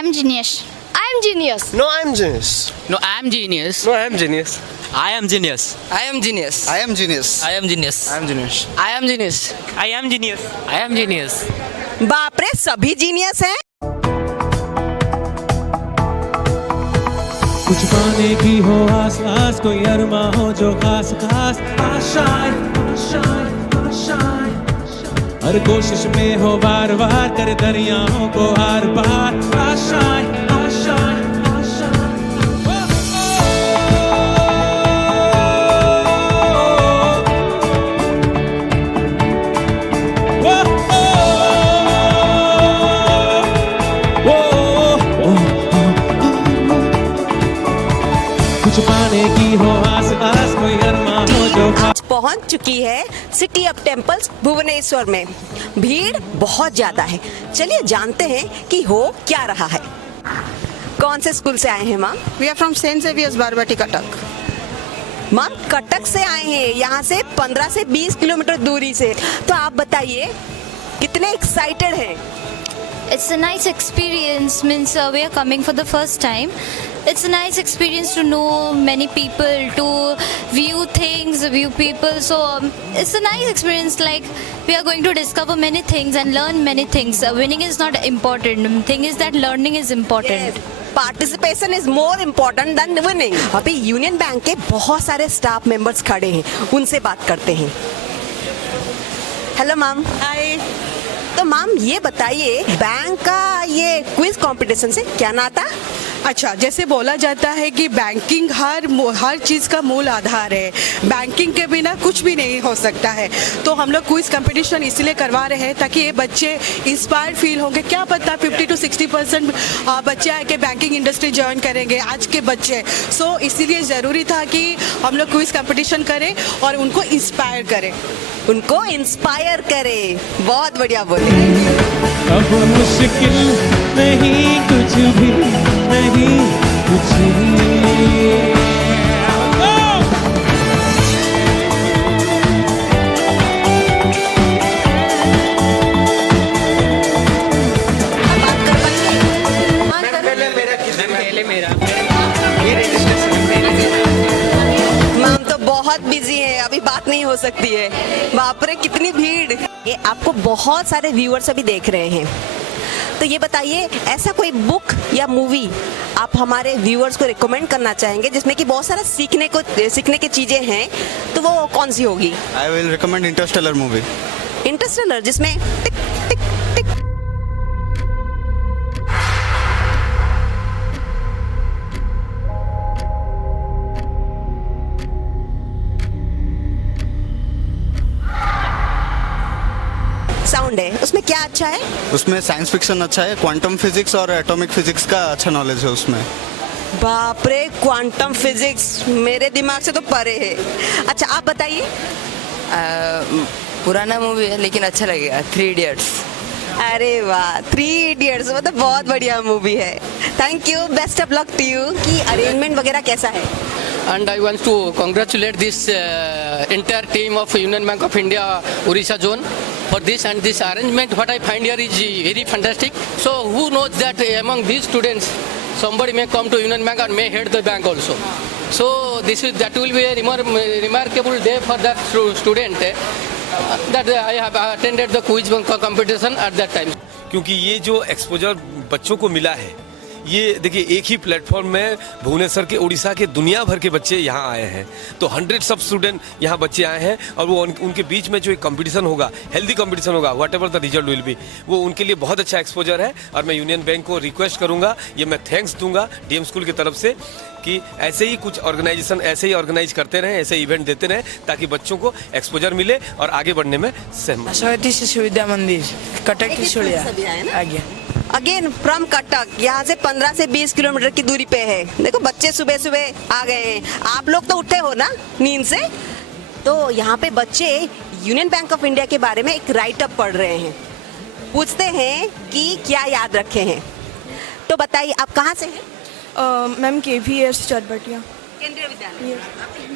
am genius. I am genius. No, I'm genius. No, I am genius. No, I'm genius. I am genius. I am genius. I am genius. I am genius. I'm genius. I am genius. I am genius. I am genius. बाप रे, सभी genius हैं। कुछ पाने की हो आस आस, कोई अरमा हो जो खास खास, आशाएं आशाएं आशाएं, हर कोशिश में हो बार बार, कर दरियाओं को आर पार, आशाएं आशाएं आशाएं। कुछ पाने की हो आस आस, कोई अरमा हो जो आज पहुंच चुकी है सिटी ऑफ टेम्पल्स भुवनेश्वर में। भीड़ बहुत ज्यादा है। चलिए जानते हैं कि हो क्या रहा है। कौन से स्कूल से आए हैं ma'am? We are from Saint Xavier's Barbati, Cuttack. Ma'am Cuttack से आए हैं, यहाँ से 15 से 20 किलोमीटर दूरी से। तो आप बताइए कितने एक्साइटेड हैं? It's a nice experience, means we are coming for the first time. It's a nice experience to know many people, to view things, view people. So it's a nice experience, like we are going to discover many things and learn many things. Winning is not important. Thing is that learning is important. Participation is more important then winning. अभी union bank के बहुत सारे staff members खड़े हैं, उनसे बात करते हैं। Hello ma'am. हाय। तो मैम ये बताइए बैंक का ये क्विज कंपटीशन से क्या नाता? अच्छा, जैसे बोला जाता है कि बैंकिंग हर चीज़ का मूल आधार है। बैंकिंग के बिना कुछ भी नहीं हो सकता है। तो हम लोग क्विज कंपटीशन इसलिए करवा रहे हैं ताकि ये बच्चे इंस्पायर्ड फील होंगे। क्या पता 50 to 60% बच्चे आके बैंकिंग इंडस्ट्री ज्वाइन करेंगे आज के बच्चे। सो इसीलिए ज़रूरी था कि हम लोग क्विज कंपटीशन करें और उनको इंस्पायर करें। उनको इंस्पायर करें। बहुत बढ़िया बोले। अब मुश्किल नहीं कुछ भी, नहीं कुछ भी। मैम तो बहुत बिजी है, अभी बात नहीं हो सकती है। बाप रे कितनी भीड़। ये आपको बहुत सारे व्यूअर्स अभी देख रहे हैं। तो ये बताइए ऐसा कोई बुक या मूवी आप हमारे व्यूअर्स को रिकमेंड करना चाहेंगे जिसमें कि बहुत सारा सीखने की चीजें हैं, तो वो कौन सी होगी? I will recommend Interstellar movie. Interstellar, जिसमें टिक टिक टिक। साउंड है उसमें, क्या अच्छा है? उसमें साइंस फिक्शन अच्छा है, क्वांटम फिजिक्स और एटॉमिक फिजिक्स का अच्छा नॉलेज है उसमें। बाप रे, क्वांटम फिजिक्स मेरे दिमाग से तो परे है। अच्छा आप बताइए। पुराना मूवी है लेकिन अच्छा लगेगा, 3 Idiots. अरे वाह, 3 Idiots वो तो बहुत बढ़िया मूवी है। Thank you, best of luck to you. कि अरेंजमेंट वगैरह कैसा है? And I want to congratulate this entire team of Union Bank of India Orissa zone for this and this arrangement. What I find here is very fantastic. So who knows that among these students somebody may come to Union Bank and may head the bank also. So that will be a remarkable day for that student that I have attended the quiz competition at that time. क्योंकि ये जो exposure बच्चों को मिला है, ये देखिए एक ही प्लेटफॉर्म में भुवनेश्वर के उड़ीसा के दुनिया भर के बच्चे यहाँ आए हैं। तो 100 स्टूडेंट यहाँ बच्चे आए हैं और वो उनके बीच में जो एक कंपटीशन होगा, हेल्दी कंपटीशन होगा, what ever the result will be, वो उनके लिए बहुत अच्छा एक्सपोजर है। और मैं यूनियन बैंक को रिक्वेस्ट करूंगा, ये मैं थैंक्स दूंगा डीएम स्कूल की तरफ से कि ऐसे ही कुछ ऑर्गेनाइजेशन ऐसे ही ऑर्गेनाइज करते रहें, ऐसे इवेंट देते रहें ताकि बच्चों को एक्सपोजर मिले और आगे बढ़ने में सहमत। सरस्वती शिशु विद्या मंदिर कटक की छोड़िया। अगेन फ्रॉम कटक, यहाँ से 15 से 20 किलोमीटर की दूरी पे है। देखो बच्चे सुबह सुबह आ गए हैं। आप लोग तो उठे हो ना नींद से? तो यहाँ पे बच्चे यूनियन बैंक ऑफ इंडिया के बारे में एक राइट अप पढ़ रहे हैं। पूछते हैं कि क्या याद रखे हैं। तो बताइए आप कहाँ से हैं? मैम KVS चरबटिया केंद्रीय विद्यालय।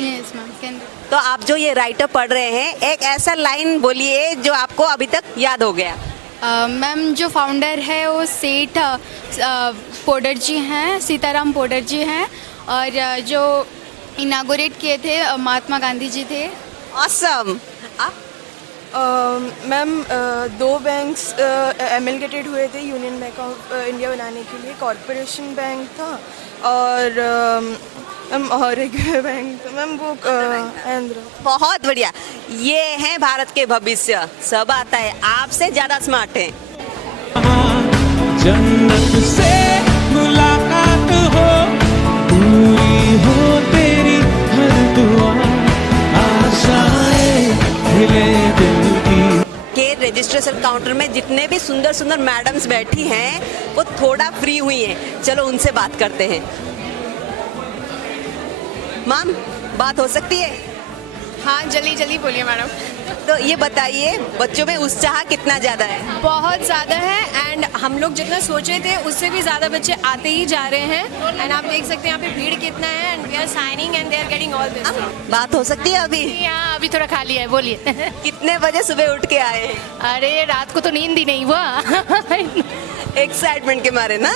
Yes, ma'am. तो आप जो ये राइट अप पढ़ रहे हैं, एक ऐसा लाइन बोलिए जो आपको अभी तक याद हो गया। मैम जो फाउंडर है वो सेठ पोडर जी हैं, सीताराम पोडर जी हैं, और जो इनागोरेट किए थे महात्मा गांधी जी थे। ऑसम। आप मैम 2 बैंक्स एमलगेटेड हुए थे यूनियन बैंक ऑफ इंडिया बनाने के लिए। कॉरपोरेशन बैंक था और मैम और एक बैंक था मैम वो आंध्रा। बहुत बढ़िया, ये है भारत के भविष्य, सब आता है, आपसे ज्यादा स्मार्ट है। जन्नत से मुलाकात हो, पूरी हो तेरी हर दुआ, आशाएं खिले दिल की। के रजिस्ट्रेशन काउंटर में जितने भी सुंदर सुंदर मैडम्स बैठी हैं वो थोड़ा फ्री हुई हैं, चलो उनसे बात करते हैं। मैम, बात हो सकती है? हाँ, जल्दी जल्दी बोलिए मैडम। तो ये बताइए, बच्चों में उत्साह कितना ज्यादा है? बहुत ज़्यादा है, एंड हम लोग जितना सोचे थे उससे भी ज़्यादा बच्चे आते ही जा रहे हैं। एंड आप देख सकते हैं यहाँ पे भीड़ कितना है, and we are signing and they are getting all this. बात हो सकती है अभी? हाँ, अभी थोड़ा खाली है, बोलिए। कितने बजे सुबह उठ के आए हैं? अरे रात को तो नींद ही नहीं हुआ। एक्साइटमेंट के मारे ना?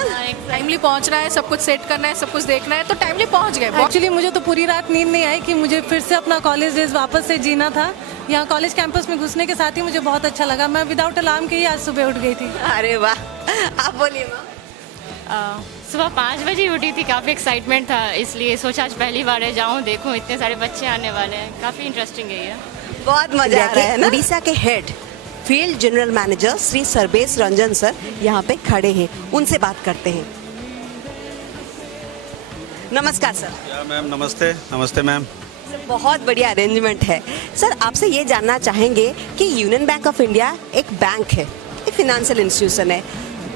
टाइमली पहुंचना है, सब कुछ सेट करना है, सब कुछ देखना है, तो टाइमली पहुंच गए। एक्चुअली मुझे तो पूरी रात नींद नहीं आई कि मुझे फिर से अपना कॉलेज डेज वापस से जीना था। यहाँ कॉलेज कैंपस में घुसने के साथ ही मुझे बहुत अच्छा लगा। मैं विदाउट अलार्म के ही आज सुबह उठ गई थी। अरे वाह, आप बोलिए। सुबह 5 बजे उठी थी, काफ़ी एक्साइटमेंट था, इसलिए सोचा आज पहली बार है जाऊँ, देखूँ, इतने सारे बच्चे आने वाले हैं, काफ़ी इंटरेस्टिंग है ये। बहुत मजा आ रहा है ना? उड़ीसा के head field general manager Shri Sarvesh Ranjan sir यहाँ पे खड़े हैं, उनसे बात करते हैं। नमस्कार सर। मैम नमस्ते। नमस्ते मैम। बहुत बढ़िया अरेंजमेंट है सर। आपसे ये जानना चाहेंगे कि यूनियन बैंक ऑफ इंडिया एक बैंक है, एक फिनेंशियल इंस्टीट्यूशन है,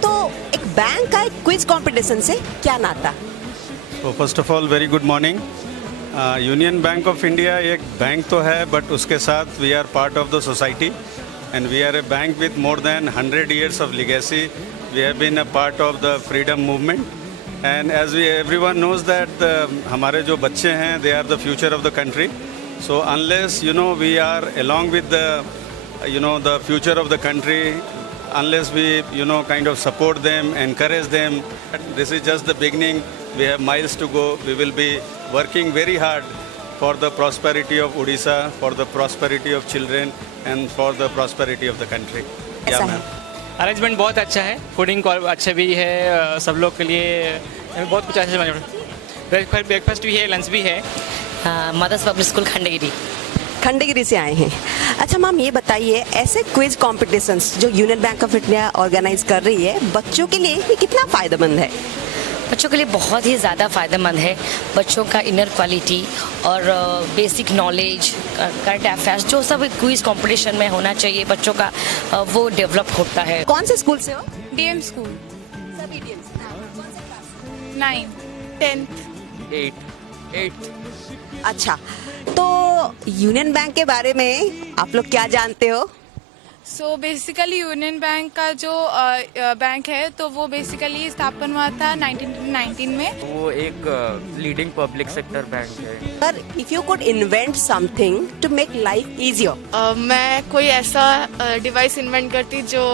तो एक बैंक का एक क्विज कंपटीशन से क्या नाता? तो first of all very good morning. Union bank of India एक बैंक तो है, बट उसके साथ we are part of the society and we are a bank with more than 100 years of legacy. We have been a part of the freedom movement, and as everyone knows that हमारे जो बच्चे हैं they are the future of the country. So unless we are along with the future of the country, unless we kind of support them, encourage them, this is just the beginning. We have miles to go. We will be working very hard for the prosperity of Odisha, for the prosperity of children, and for the prosperity of the country. ऐसा है। Arrangement बहुत अच्छा है, fooding अच्छा भी है, सब लोग के लिए बहुत कुछ अच्छा है। ब्रेकफास्ट भी है, लंच भी है। मदर्स पब्लिक स्कूल खंडगिरी से आए हैं। अच्छा मैम, ये बताइए, ऐसे क्विज कॉम्पिटिशन्स जो union bank of India organise कर रही है, बच्चों के लिए ये कितना फायदेमंद है? बच्चों के लिए बहुत ही ज़्यादा फ़ायदेमंद है। बच्चों का इनर क्वालिटी और बेसिक नॉलेज, करंट अफेयर्स, जो सब क्विज कंपटीशन में होना चाहिए बच्चों का, वो डेवलप होता है। कौन से स्कूल से हो? DM school. सभी डीएम से। कौन से क्लास? 9, 10th, 8th। अच्छा, तो यूनियन बैंक के बारे में आप लोग क्या जानते हो? सो बेसिकली यूनियन बैंक का जो बैंक है, तो वो बेसिकली स्थापन हुआ था 1919 में। वो एक लीडिंग पब्लिक सेक्टर बैंक है। Sir, if you could invent something to make life easier, मैं कोई ऐसा डिवाइस इन्वेंट करती जो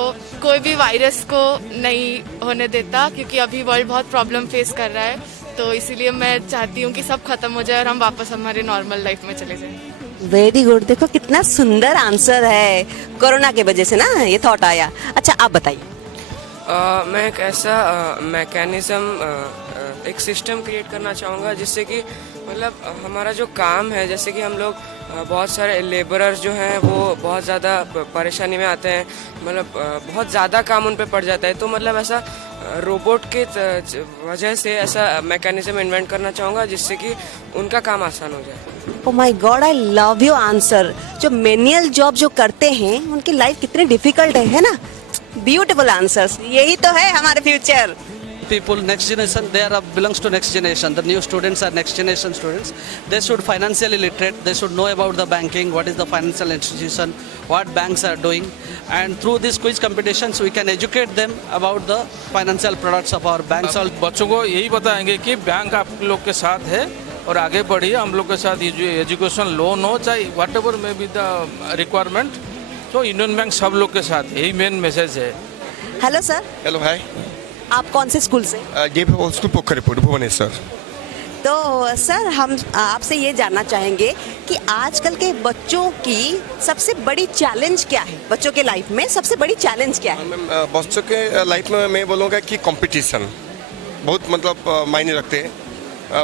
कोई भी वायरस को नहीं होने देता, क्योंकि अभी वर्ल्ड बहुत प्रॉब्लम फेस कर रहा है, तो इसीलिए मैं चाहती हूँ कि सब खत्म हो जाए और हम वापस हमारे नॉर्मल लाइफ में चले जाएं। Very good. देखो कितना सुंदर आंसर है। कोरोना के वजह से ना ये थॉट आया। अच्छा, आप बताइए। मैं एक ऐसा मैकेनिज्म, एक सिस्टम क्रिएट करना चाहूँगा जिससे कि मतलब हमारा जो काम है, जैसे कि हम लोग बहुत सारे लेबरर्स जो हैं वो बहुत ज़्यादा परेशानी में आते हैं, मतलब बहुत ज़्यादा काम उन पे पड़ जाता है, तो मतलब ऐसा रोबोट के वजह से ऐसा मैकेनिज्म इन्वेंट करना चाहूँगा जिससे कि उनका काम आसान हो जाए। Oh my God, I love your answer. जो मैनुअल जॉब जो करते हैं उनकी लाइफ कितनी डिफिकल्ट है ना? Beautiful answers. यही तो है हमारे future. People, next generation, they are belongs to next generation. The new students are next generation students. They should financially literate. They should know about the banking, what is the financial institution, what banks are doing, and through these quiz competitions, we can educate them about the financial products of our banks. बच्चों को यही बताएंगे कि bank आप लोग के साथ है और आगे बढ़िए, हम लोग के साथ एजुकेशन लोन हो, चाहे व्हाटएवर में भी द रिक्वायरमेंट, तो यूनियन बैंक सब लोग के साथ है, यही मेन मैसेज है। हेलो सर, हेलो भाई, आप कौन से स्कूल से? JP school Pokhripur Bhubaneswar. तो सर हम आपसे ये जानना चाहेंगे कि आजकल के बच्चों की सबसे बड़ी चैलेंज क्या है? बच्चों के लाइफ में सबसे बड़ी चैलेंज क्या है? बच्चों के लाइफ में मैं बोलूँगा कि कंपटीशन बहुत मतलब मायने रखते हैं।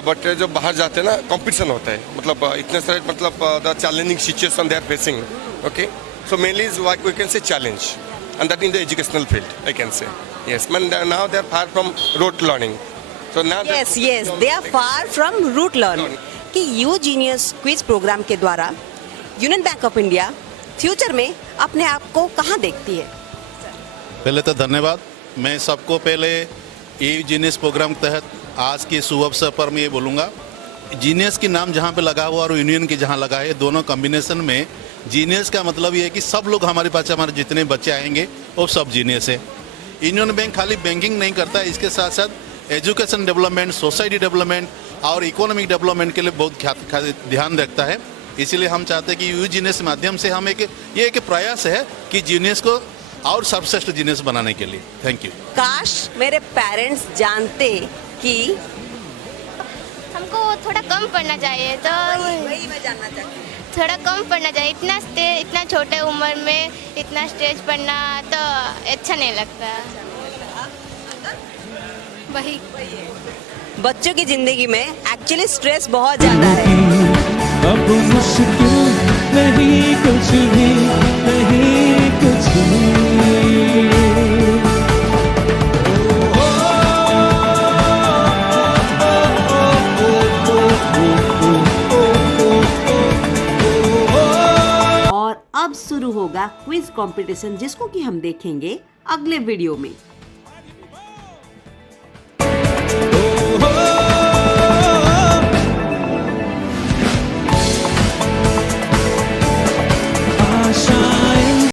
बट जो बाहर जाते हैं ना, कंपटीशन होता है, मतलब इतने सारे मतलब the challenging situation they are facing. Okay, so mainly is what we can say challenge and that in the educational field I can say. Yes, now they are far from rote learning. So now yes, they are far from root learning. कि you genius quiz programme के द्वारा union bank of India future में अपने आप को कहाँ देखती है? पहले तो धन्यवाद। मैं सबको पहले यू जीनियस प्रोग्राम के तहत आज के शुभ अवसर पर मैं ये बोलूँगा, जीनियस की नाम जहाँ पे लगा हुआ और यूनियन की जहाँ लगा है, दोनों कॉम्बिनेशन में जीनियस का मतलब ये है कि सब लोग हमारे पास, हमारे जितने बच्चे आएंगे वो सब जीनियस है। यूनियन बैंक खाली बैंकिंग नहीं करता है, इसके साथ साथ एजुकेशन डेवलपमेंट, सोसाइटी डेवलपमेंट और इकोनॉमिक डेवलपमेंट के लिए बहुत ध्यान रखता है। इसीलिए हम चाहते हैं कि यू जीनियस के माध्यम से हम एक प्रयास है कि जीनियस को और सर्वश्रेष्ठ जीनियस बनाने के लिए। Thank you. काश मेरे पेरेंट्स जानते कि हमको थोड़ा कम पढ़ना चाहिए, तो वही मैं जानना चाहती हूँ। थोड़ा कम पढ़ना चाहिए। इतना छोटे उम्र में इतना स्टेज पढ़ना तो अच्छा नहीं लगता। वही बच्चों की जिंदगी में एक्चुअली स्ट्रेस बहुत ज्यादा है। अब मुश्किल नहीं कुछ भी, नहीं कुछ भी। और अब शुरू होगा क्विज कंपटीशन, जिसको कि हम देखेंगे अगले वीडियो में।